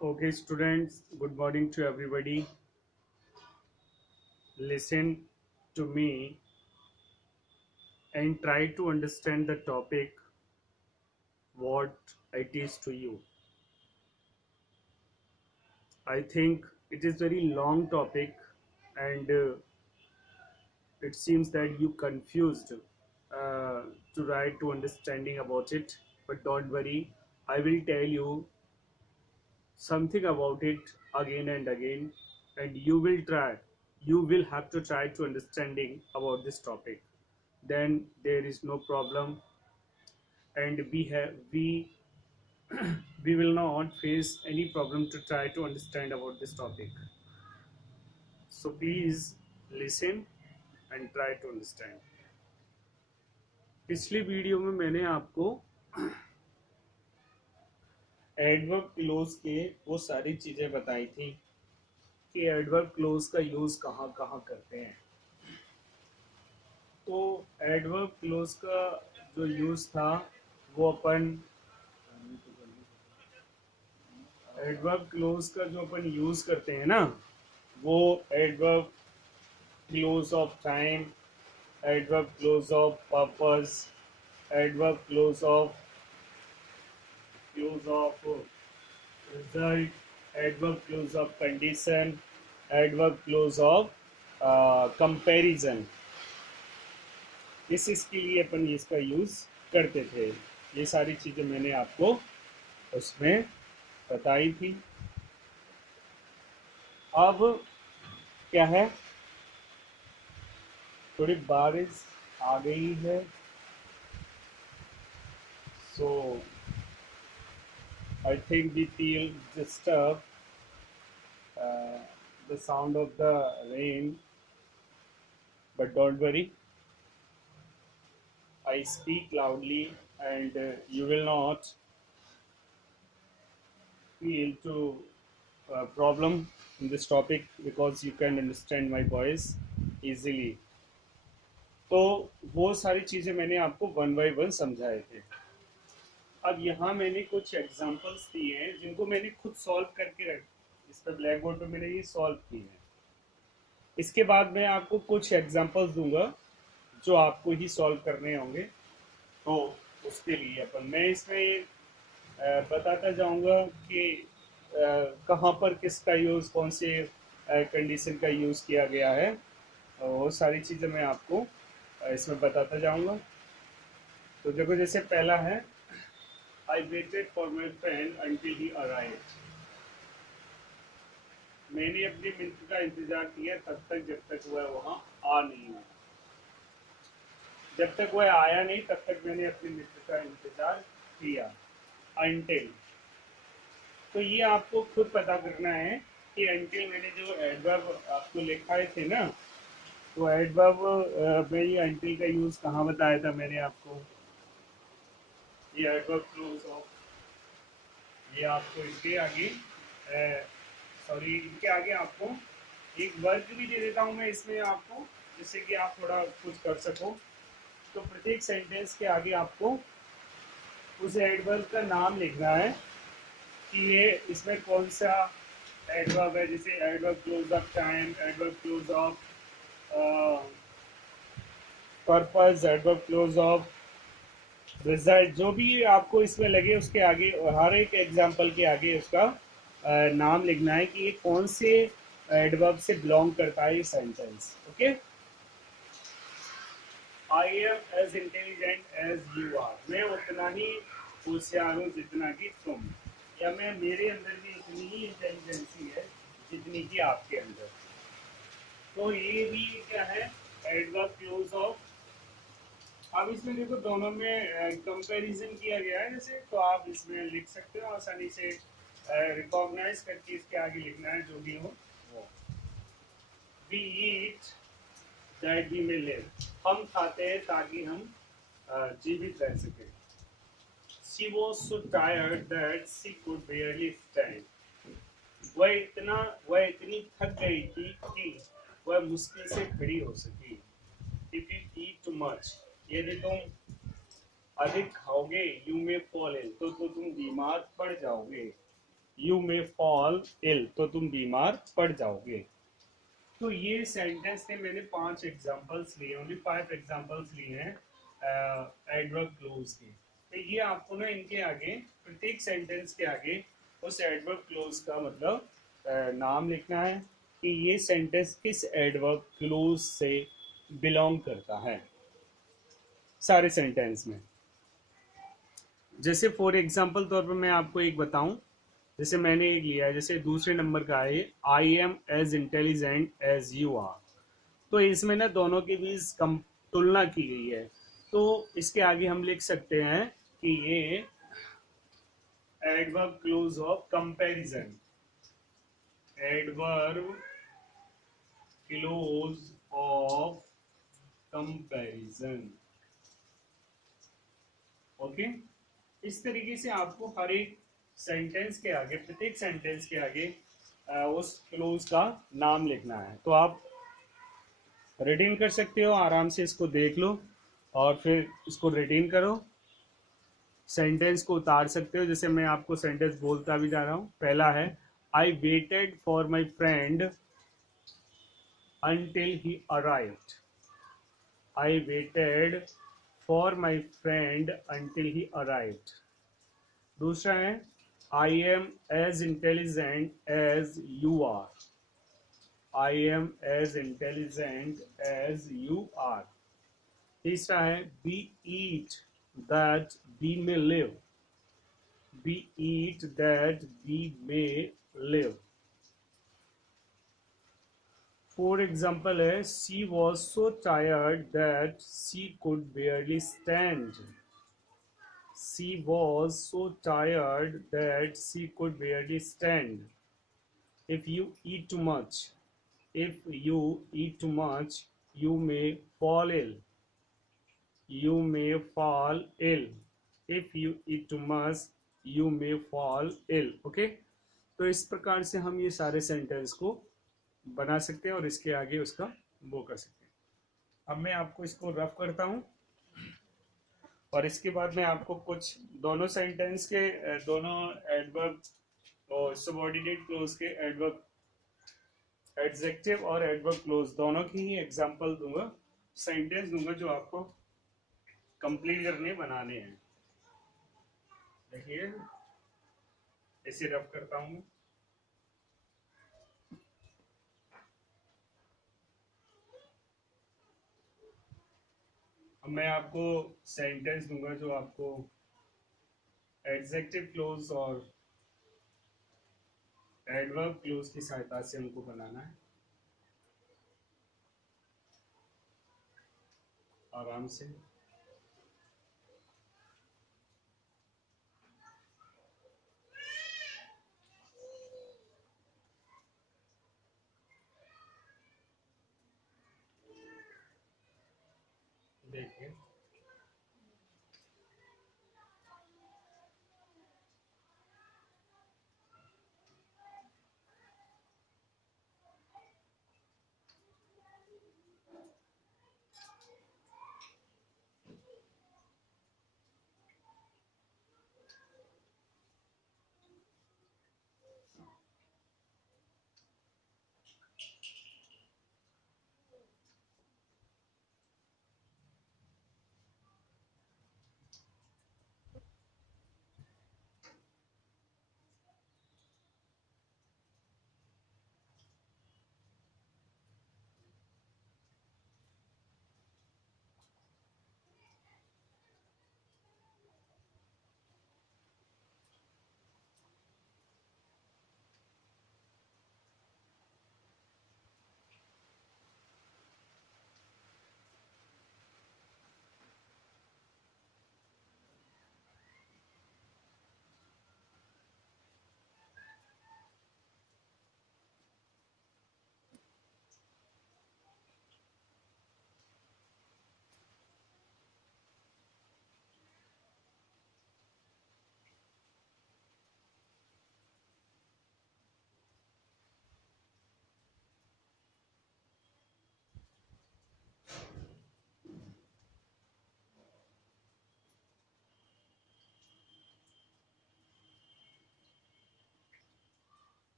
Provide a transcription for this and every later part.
Okay, students, good morning to everybody. Listen to me and try to understand the topic what I teach to you. I think it is very long topic and it seems that you confused to try to understanding about it. But don't worry, I will tell you something about it again and again, and you will have to try to understanding about this topic. Then there is no problem, and we will not face any problem to try to understand about this topic. So please listen and try to understand. पिछली video में मैंने आपको adverb close के वो सारी चीजें बताई थी कि एडवर्ब क्लोज का यूज कहाँ कहाँ करते हैं। तो एडवर्ब क्लोज का जो यूज था वो अपन एडवर्ब क्लोज का जो अपन यूज करते हैं ना, वो adverb close of time, adverb close of purpose, adverb close of result, adverb close of condition, adverb close of comparison, इसके लिए अपन इसका यूज करते थे। ये सारी चीजें मैंने आपको उसमें बताई थी। अब क्या है, थोड़ी बारिश आ गई है, so I think we feel disturb the sound of the rain, but don't worry, I speak loudly and you will not feel to problem in this topic because you can understand my voice easily. तो वो सारी चीज़ें मैंने आपको one by one समझाए थे। अब यहाँ मैंने कुछ एग्जांपल्स दिए हैं जिनको मैंने खुद सॉल्व करके इस पर ब्लैक बोर्ड पे मैंने ये सॉल्व किए हैं। इसके बाद मैं आपको कुछ एग्जांपल्स दूंगा जो आपको ही सॉल्व करने होंगे। तो उसके लिए अपन मैं इसमें बताता जाऊंगा कि कहाँ पर किसका यूज़, कौन से कंडीशन का यूज़ किया गया है, और वो सारी चीज़ें मैं आपको इसमें बताता जाऊंगा। तो देखो, जैसे पहला है, I waited for my friend until he arrived. मैंने अपने मित्र का इंतजार किया तब तक जब तक वह वहाँ आ नहीं आया। जब तक वह आया नहीं तब तक मैंने अपने मित्र का इंतजार किया, अंटिल। तो ये आपको खुद पता करना है कि अंटिल मैंने जो एडवर्ब आपको लिखाए थे ना, तो एडवर्ब में ये अंटिल का यूज कहाँ बताया था मैंने आपको। ये एडवर्ब क्लोज ऑफ, ये आपको इसके आगे सॉरी इनके आगे आपको एक वर्ग भी दे देता हूँ मैं इसमें आपको, जिससे कि आप थोड़ा कुछ कर सको। तो प्रत्येक सेंटेंस के आगे आपको उस एडवर्ब का नाम लिखना है कि ये इसमें कौन सा एडवर्ब है। जैसे adverb close of time, adverb close of purpose, adverb close of result, जो भी आपको इसमें लगे उसके आगे, हर एक एग्जाम्पल के आगे उसका नाम लिखना है कि ये कौन से एडवर्ब से बिलोंग करता है ये sentence. Okay, I am as intelligent as you are, मैं उतना ही होशियार हूँ जितना कि तुम, या मैं मेरे अंदर भी उतनी ही इंटेलिजेंसी है जितनी कि आपके अंदर। तो ये भी क्या है, एडवर्ब क्लोज ऑफ। अब इसमें देखो दोनों में कंपैरिजन किया गया है जैसे, तो आप इसमें लिख सकते हो आसानी से, रिकॉग्नाइज करके इसके आगे लिखना है जो भी हो वो। We eat that we may live, हम खाते हैं ताकि हम जीवित रह सके। She was so tired that she could barely stand, वह इतनी थक गई थी कि वह मुश्किल से खड़ी हो सकी। If you eat too much, यदि तुम अधिक खाओगे, यू मे फॉल इल, तो तुम बीमार पड़ जाओगे। यू मे फॉल इल, तो तुम बीमार पड़ जाओगे। तो ये सेंटेंस थे, मैंने 5 एग्जांपल्स लिए, ओनली 5 एग्जांपल्स लिए हैं एडवर्ब क्लोज के। तो ये आपको ना इनके आगे, प्रत्येक सेंटेंस के आगे उस एडवर्ब क्लोज का मतलब नाम लिखना है कि ये सेंटेंस किस एडवर्ब क्लोज से बिलोंग करता है, सारे सेंटेंस में। जैसे फॉर एग्जांपल तौर पर मैं आपको एक बताऊं, जैसे मैंने एक लिया है, जैसे दूसरे नंबर का है, I am as intelligent as you are. तो इसमें ना दोनों के बीच कम तुलना की गई है। तो इसके आगे हम लिख सकते हैं कि ये adverb close of comparison, adverb close of comparison. Okay, इस तरीके से आपको हर एक सेंटेंस के आगे, प्रत्येक सेंटेंस के आगे उस क्लोज का नाम लिखना है। तो आप रिटीन कर सकते हो, आराम से इसको देख लो और फिर इसको रिटीन करो। सेंटेंस को उतार सकते हो, जैसे मैं आपको सेंटेंस बोलता भी जा रहा हूँ। पहला है, I waited for my friend until he arrived. I waited for my friend until he arrived. दूसरा है, I am as intelligent as you are. I am as intelligent as you are. तीसरा है, we eat that we may live. We eat that we may live. For example है, she was so tired that she could barely stand. She was so tired that she could barely stand. If you eat too much, if you eat too much, you may fall ill. You may fall ill. If you eat too much, you may fall ill. Okay? तो इस प्रकार से हम ये सारे sentence को बना सकते हैं और इसके आगे उसका वो कर सकते हैं। अब मैं आपको इसको रफ करता हूँ और इसके बाद मैं आपको कुछ दोनों सेंटेंस के दोनों एडवर्ब और सबऑर्डिनेट क्लोज के एडवर्ब, एडजेक्टिव और एडवर्ब क्लोज दोनों की ही एग्जांपल दूंगा, सेंटेंस दूंगा जो आपको कंप्लीट करने बनाने हैं। देखिए, इसे रफ करता हूँ। अब मैं आपको सेंटेंस दूंगा जो आपको एडजेक्टिव क्लोज और एडवर्ब क्लोज की सहायता से उनको बनाना है। आराम से देखिए,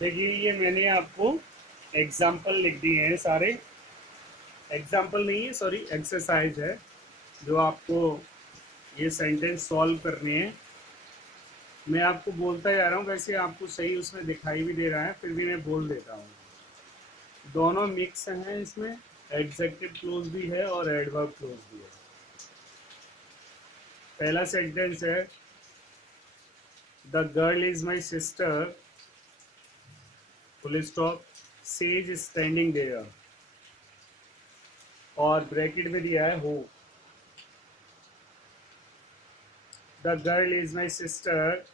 देखिए ये मैंने आपको एग्जाम्पल लिख दिए हैं सारे, एग्जाम्पल नहीं है सॉरी एक्सरसाइज है जो आपको ये सेंटेंस सॉल्व करने हैं। मैं आपको बोलता जा रहा हूँ, वैसे आपको सही उसमें दिखाई भी दे रहा है, फिर भी मैं बोल देता हूँ। दोनों मिक्स हैं इसमें, एडजेक्टिव क्लोज भी है और एडवर्ब क्लोज भी है। पहला सेंटेंस है the girl is my sister full stop she's standing there, और ब्रैकेट में दिया है who. The girl is my sister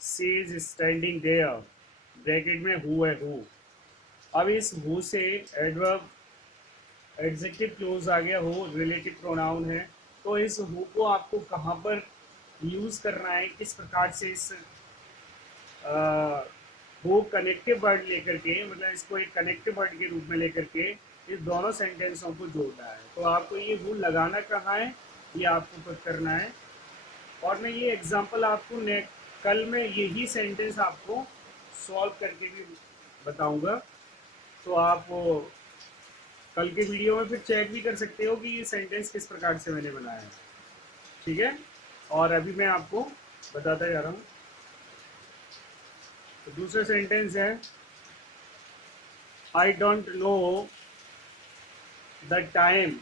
she's standing there, bracket में हु है हु। अब इस हु से एडवर्ब एडजेक्टिव क्लोज आ गया, हो रिलेटिव प्रोनाउन है, तो इस हु को आपको कहाँ पर यूज करना है, किस प्रकार से इस वो कनेक्टिव वर्ड लेकर के, मतलब इसको एक कनेक्टिव वर्ड के रूप में लेकर के इस दोनों सेंटेंसों को जोड़ना है। तो आपको ये वो लगाना कहाँ है, ये आपको खुद करना है। और मैं ये एग्जांपल आपको कल में यही सेंटेंस आपको सॉल्व करके भी बताऊंगा, तो आप वो कल के वीडियो में फिर चेक भी कर सकते हो कि ये सेंटेंस किस प्रकार से मैंने बनाया है। ठीक है, और अभी मैं आपको बताता जा रहा हूँ। तो दूसरा सेंटेंस है I don't know the time,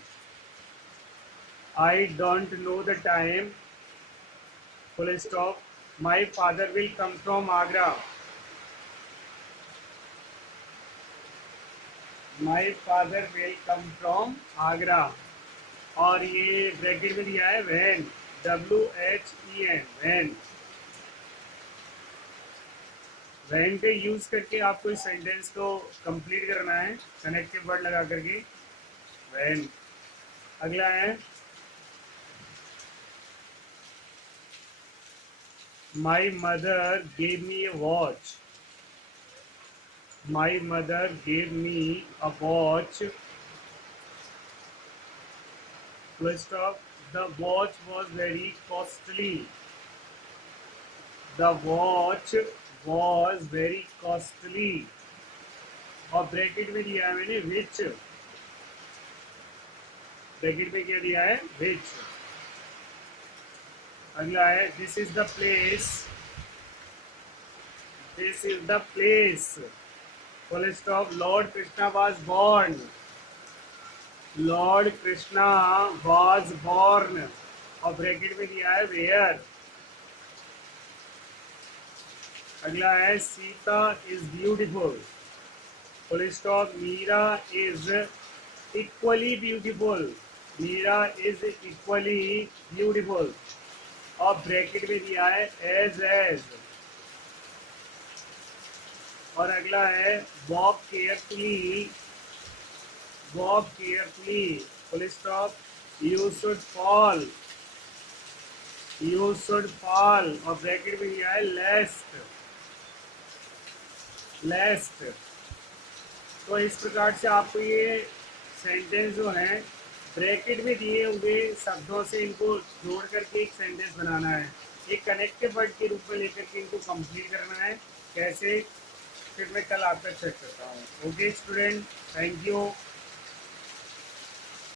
I don't know the time full stop my father will come from Agra, my father will come from Agra, और ये ब्रैकेट में दिया है वैन, WHEN वैन। वैन पे यूज करके आपको इस सेंटेंस को कंप्लीट करना है कनेक्टिव वर्ड लगा करके, वैन। अगला है my mother gave me A watch, my mother gave me a watch full stop the watch was very costly, the watch was very costly, और ब्रैकेट में दिया है मैंने विच, ब्रैकेट में क्या दिया है विच। अगला है this is the place, this is the place full stop Lord Krishna was born, Lord Krishna was born, और ब्रैकेट में दिया है वेयर। अगला है Sita is beautiful full stop Meera is equally beautiful, Meera is equally beautiful, और ब्रैकेट में दिया है एज। और अगला है walk carefully, walk carefully full stop you should fall, you should fall, और ब्रैकेट में दिया है लेस्ट, लेस्ट। तो इस प्रकार से आपको ये सेंटेंस जो है ब्रैकेट में दिए हुए शब्दों से इनको जोड़ करके एक सेंटेंस बनाना है, एक कनेक्टिव वर्ड के रूप में लेकर के इनको कंप्लीट करना है। कैसे, फिर मैं कल आपका चेक करता हूँ। Okay student, thank you.